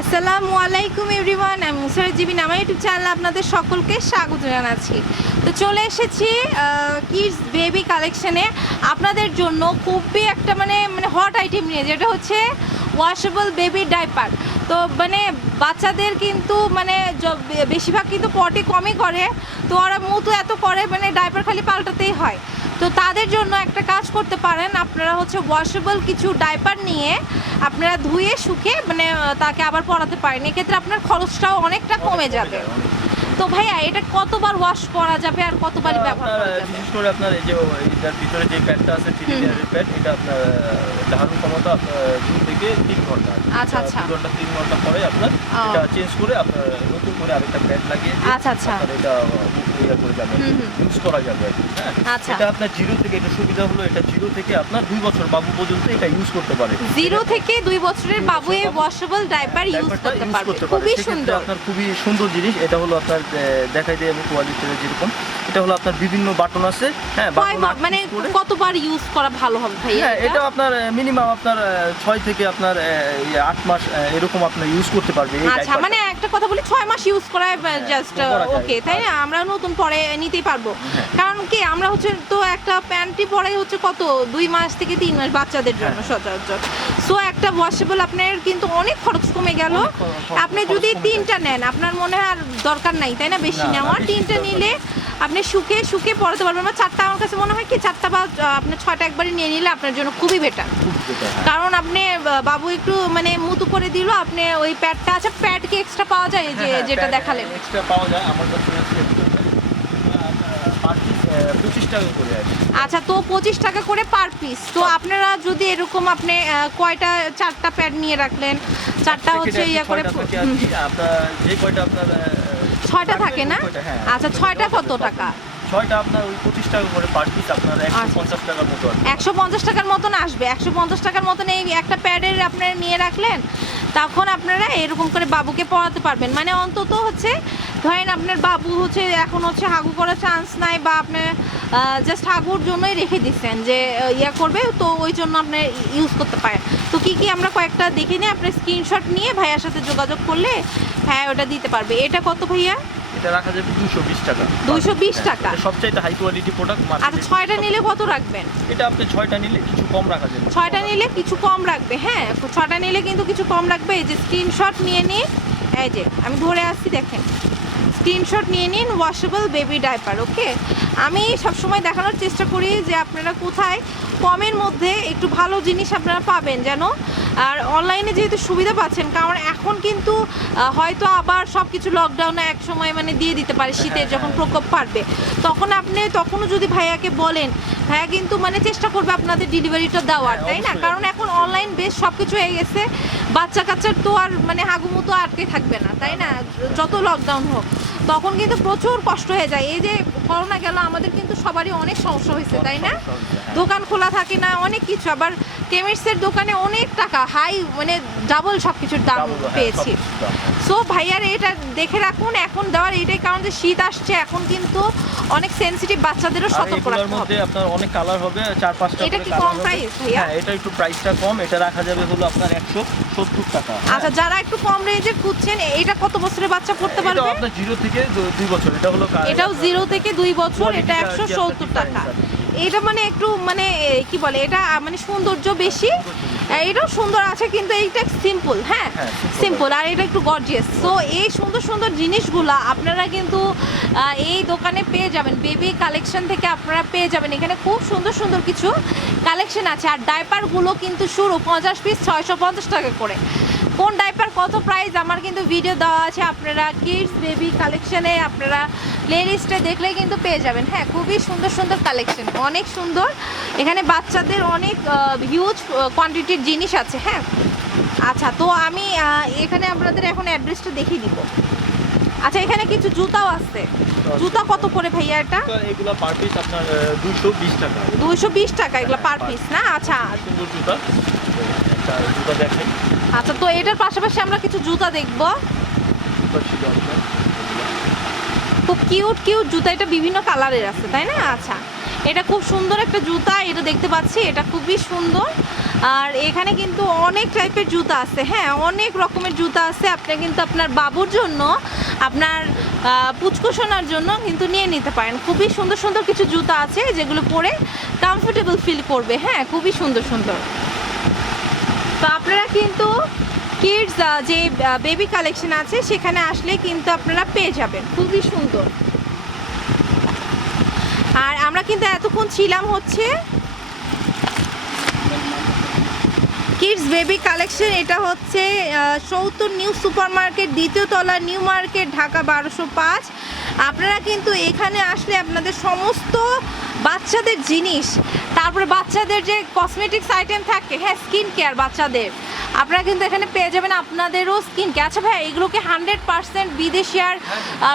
আসসালামু আলাইকুম এভরিওয়ান, আমি মুসারrat জিবিন, আমার ইউটিউব চ্যানেলে আপনাদের সকলকে স্বাগত জানাচ্ছি। তো চলে এসেছি কিডস বেবি কালেকশনে আপনাদের জন্য খুবই একটা মানে হট আইটেম নিয়ে, যেটা হচ্ছে ওয়াশেবল বেবি ডাইপার। তো বাচ্চাদের কিন্তু বেশিরভাগ কিন্তু পটি কমই করে, তো ওরা মুতো এত করে ডাইপার খালি পাল্টাতেই হয়। তো তাদের জন্য একটা কাজ করতে পারেন, আপনারা হচ্ছে ওয়াশেবল কিছু ডাইপার নিয়ে আপনারা ধুয়ে শুকে তাকে আবার পরাতে পারেন। এক্ষেত্রে আপনার খরচটাও অনেকটা কমে যাবে। তো ভাইয়া এটা কতবার ওয়াশ করা যাবে আর কতবার ব্যবহার করা যাবে? বিশেষ করে আপনার এই যে এটার ভিতরে যে প্যাডটা আছে 3 লেয়ারের প্যাড, এটা আপনার ধারণ ক্ষমতা 2 থেকে 3 ঘন্টা। আচ্ছা আচ্ছা, 2 ঘন্টা 3 ঘন্টা পরে আপনার এটা চেঞ্জ করে আপনার নতুন করে আরেকটা প্যাড লাগিয়ে আচ্ছা আচ্ছা এটা করে যাবে, ইউজ করা যাবে। হ্যাঁ, আচ্ছা, এটা আপনার 0 থেকে, এটা সুবিধা হলো এটা 0 থেকে আপনার 2 বছর বাবু পর্যন্ত এটা ইউজ করতে পারে। 0 থেকে 2 বছরের বাবু এই ওয়াশেবল ডাইপার ইউজ করতে পারবে। খুবই সুন্দর, আপনার খুবই সুন্দর জিনিস। এটা হলো আপনার দেখাই দিই আমি কোয়ালিটিটা যেরকম। এটা হলো আপনার বিভিন্ন বাটন আছে। হ্যাঁ, কতবার ইউজ করা ভালো হবে ভাইয়া? হ্যাঁ, এটা আপনার মিনিমাম আপনার 6 থেকে আপনার 8 মাস এরকম আপনি ইউজ করতে পারবে। আচ্ছা, একটা কথা বলি, 6 মাস ইউজ করা জাস্ট ওকে, তাই না? আমরা নতুন পরে নিতেই পারবো। কারণ কি আমরা হচ্ছে তো একটা প্যান্টি পরে হচ্ছে কত 2 মাস থেকে 3 মাস বাচ্চাদের জন্য সচরাচর। সো একটা ওয়াশেবল আপনার কিন্তু অনেক খরচ কমে গেল। আপনি যদি 3টা নেন আপনার মনে হয় আর দরকার নাই, তাই না? বেশি নেওয়া, 3টা নিলে আপনি শুকে পড়াতে পারবেন। 4টা আমার কাছে মনে হয় কি 4টা বা আপনি 6টা একবারই নিয়ে নিলে আপনার জন্য খুবই বেটার। কারণ আপনি বাবু একটু মুতু করে দিল, আপনি ওই প্যাডটা, আচ্ছা প্যাড কি এক্সট্রা পাওয়া যায়? যে যেটা দেখালেন এক্সট্রা পাওয়া যায় আমার কাছে আছে, পার পিস 25 টাকা করে আছে। আচ্ছা, তো 25 টাকা করে পার পিস। তো আপনারা যদি এরকম আপনি কয়টা 4টা প্যাড নিয়ে রাখলেন, 4টা হচ্ছে ইয়া করে আপনার যে কয়টা আপনার 6টা থাকে না? আচ্ছা, 6টা কত টাকা? 6টা আপনার ওই 25 টাকা করে পার পিস, আপনার 150 টাকার মতো। 150 টাকার মতন আসবে। 150 টাকার মতন এই একটা প্যাডের আপনারা নিয়ে রাখলেন, তখন আপনারা এরকম করে বাবুকে পড়াতে পারবেন। অন্তত হচ্ছে ধরেন আপনার বাবু হচ্ছে এখন হচ্ছে হাগু করার চান্স নাই, বা আপনি জাস্ট হাগুর জন্যই রেখে দিচ্ছেন যে ইয়া করবে, তো ওই জন্য আপনি ইউজ করতে পারেন। তো কি আমরা কয়েকটা দেখে নিয়ে আপনার স্ক্রিনশট নিয়ে ভাইয়ার সাথে যোগাযোগ করলে হ্যাঁ ওটা দিতে পারবে। এটা কত ভাইয়া? এটা রাখা যাবে 220 টাকা। 220 টাকা, সবচেয়ে হাই কোয়ালিটি প্রোডাক্ট। আচ্ছা, 6টা নিলে কত রাখবেন? এটা আপনি 6টা নিলে কিছু কম রাখা যাবে। 6টা নিলে কিছু কম রাখবে। হ্যাঁ, 6টা নিলে কিন্তু কিছু কম রাখবে। এই যে স্ক্রিনশট নিয়ে নিন, এই যে আমি ধরে আসছি, দেখেন স্ক্রিনশট নিয়ে নিন, ওয়াশেবল বেবি ডাইপার। ওকে, আমি সবসময় দেখানোর চেষ্টা করি যে আপনারা কোথায় কমের মধ্যে একটু ভালো জিনিস আপনারা পাবেন যেন। আর অনলাইনে যেহেতু সুবিধা পাচ্ছেন, কারণ এখন কিন্তু হয়তো আবার সব কিছু লকডাউনে এক সময় দিয়ে দিতে পারে, শীতের যখন প্রকোপ বাড়বে, তখনও যদি ভাইয়াকে বলেন, ভাইয়া কিন্তু চেষ্টা করবে আপনাদের ডেলিভারিটা দেওয়ার, তাই না? কারণ এখন অনলাইন বেশ সব কিছু হয়ে গেছে, বাচ্চা কাচ্চার তো আর হাগুমুতো আটকে থাকবে না, তাই না? যত লকডাউন হোক, তখন কিন্তু প্রচুর কষ্ট হয়ে যায়। এই যে করোনা গেল, আমাদের কিন্তু সবারই অনেক সমস্যা হয়েছে, তাই না? দোকান খোলা থাকে না, অনেক কিছু। আবার কেমিস্টের দোকানে অনেক টাকা হাই, ডাবল সব কিছুর দাম পেয়েছি। সো ভাইয়ার এটা দেখে রাখুন, এখন দেওয়ার এইটাই কারণ যে শীত আসছে, এখন কিন্তু অনেক সেনসিটিভ, বাচ্চাদেরও সতর্ক রাখতে হবে। আপনার অনেক কালার হবে, 4-5টা। এটা কি কম প্রাইস ভাইয়া? হ্যাঁ, এটা একটু প্রাইসটা কম। এটা রাখা যাবে হলো আপনার 170 টাকা। আচ্ছা, যারা একটু কম রেঞ্জের খুঁজছেন, এটা কত বছরের বাচ্চা পড়তে পারবে? এটা আপনার 0 থেকে 2 বছর। এটা হলো এটাও 0 থেকে 2 বছর। এটা 170 টাকা। এটা একটু কি বলে, এটা সৌন্দর্য বেশি, এটাও সুন্দর আছে, কিন্তু এইটা সিম্পল। হ্যাঁ, সিম্পল, আর এটা একটু গর্জিয়াস। সো এই সুন্দর সুন্দর জিনিসগুলো আপনারা কিন্তু এই দোকানে পেয়ে যাবেন, বেবি কালেকশন থেকে আপনারা পেয়ে যাবেন। এখানে খুব সুন্দর সুন্দর কিছু কালেকশন আছে। আর ডাইপারগুলো কিন্তু শুরু 50 পিস 650 টাকা করে। কোন ডাইপার কত প্রাইস আমার কিন্তু ভিডিও দেওয়া আছে, আপনারা কিডস বেবি কালেকশনে আপনারা প্লে লিস্টে দেখলেই কিন্তু পেয়ে যাবেন। হ্যাঁ, খুবই সুন্দর সুন্দর কালেকশন, অনেক সুন্দর। এখানে বাচ্চাদের অনেক হিউজ কোয়ান্টিটির জিনিস আছে। হ্যাঁ, আচ্ছা, তো আমি এখানে আপনাদের এখন অ্যাড্রেসটা দেখিয়ে দিব। আচ্ছা, এখানে কিছু জুতাও আছে। জুতা কত করে ভাইয়া? এটা এগুলা পার পিস আপনার 220 টাকা। 220 টাকা এগুলা পার পিস না? আচ্ছা, সুন্দর জুতা। জুতা দেখেন। আচ্ছা, তো এটার পাশাপাশি আমরা কিছু জুতা দেখব। খুব কিউট কিউট জুতা, এটা বিভিন্ন কালারের আছে, তাই না? আচ্ছা, এটা খুব সুন্দর একটা জুতা, এটা দেখতে পাচ্ছি, এটা খুবই সুন্দর। আর এখানে কিন্তু অনেক টাইপের জুতা আছে, হ্যাঁ অনেক রকমের জুতা আছে। আপনি কিন্তু আপনার বাবুর জন্য, আপনার পুচকু সোনার জন্য কিন্তু নিয়ে নিতে পারেন। খুবই সুন্দর সুন্দর কিছু জুতা আছে যেগুলো পরে কমফোর্টেবল ফিল করবে, হ্যাঁ খুবই সুন্দর সুন্দর। তো আপনারা কিন্তু কিডস যে বেবি কালেকশন আছে সেখানে আসলে কিন্তু আপনারা পেয়ে যাবেন, খুবই সুন্দর। আর আমরা কিন্তু এতক্ষণ ছিলাম হচ্ছে কিডস বেবি কালেকশন। এটা হচ্ছে ৭০ নিউ সুপার মার্কেট, দ্বিতীয় তলা, নিউ মার্কেট, ঢাকা ১২০৫। আপনারা কিন্তু এখানে আসলে আপনাদের সমস্ত বাচ্চাদের জিনিস, তারপরে বাচ্চাদের যে কসমেটিক্স আইটেম থাকে, হ্যাঁ স্কিন কেয়ার বাচ্চাদের, আপনারা কিন্তু এখানে পেয়ে যাবেন আপনাদেরও স্কিন কেয়ার। আচ্ছা ভাই, এগুলোকে 100% বিদেশি আর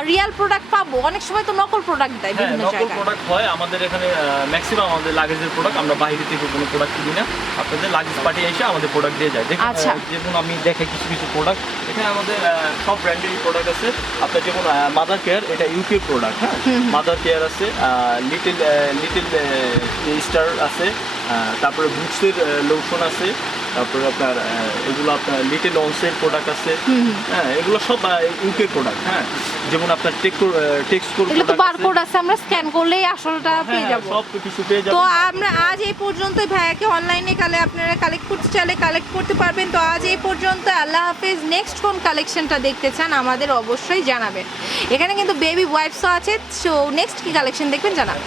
রিয়েল প্রোডাক্ট পাবো? অনেক সময় তো নকল প্রোডাক্ট দেয় বিভিন্ন নকল জায়গায়। প্রোডাক্ট হয় আমাদের এখানে, ম্যাক্সিমাম আমাদের লাগেজের প্রোডাক্ট, আমরা বাইরে থেকে কোনো প্রোডাক্ট কিনি না, আপনাদের লাগেজ পাঠিয়ে এসে আমাদের প্রোডাক্ট দিয়ে যায়। দেখুন আচ্ছা। যেমন আমি দেখে কিছু কিছু প্রোডাক্ট এখানে আমাদের সব ব্র্যান্ডের প্রোডাক্ট আছে। আপনার যেমন মাদার কেয়ার, এটা ইউকে প্রোডাক্ট, হ্যাঁ মাদার কেয়ার আছে, লিটিল স্টার আছে, তারপরে বুটসের লোশন আছে, তারপরে আপনার এগুলো আপনার লিটল অনসের প্রোডাক্ট আছে, হ্যাঁ এগুলো সব ইউকে প্রোডাক্ট। হ্যাঁ যেমন আপনার টেক্সকোর এগুলো তো বারকোড আছে, আমরা স্ক্যান করলেই আসলটা পেয়ে যাব। সব কিছু পেয়ে যাবেন। তো আমরা আজ এই পর্যন্ত, ভাইয়াকে অনলাইনে আপনারা কালেক্ট করতে চাইলে কালেক্ট করতে পারবেন। তো আজ এই পর্যন্ত, আল্লাহ হাফেজ। নেক্সট কোন কালেকশনটা দেখতে চান আমাদের অবশ্যই জানাবেন। এখানে কিন্তু বেবি ওয়াইপসও আছে, সো নেক্সট কি কালেকশন দেখবেন জানাবেন।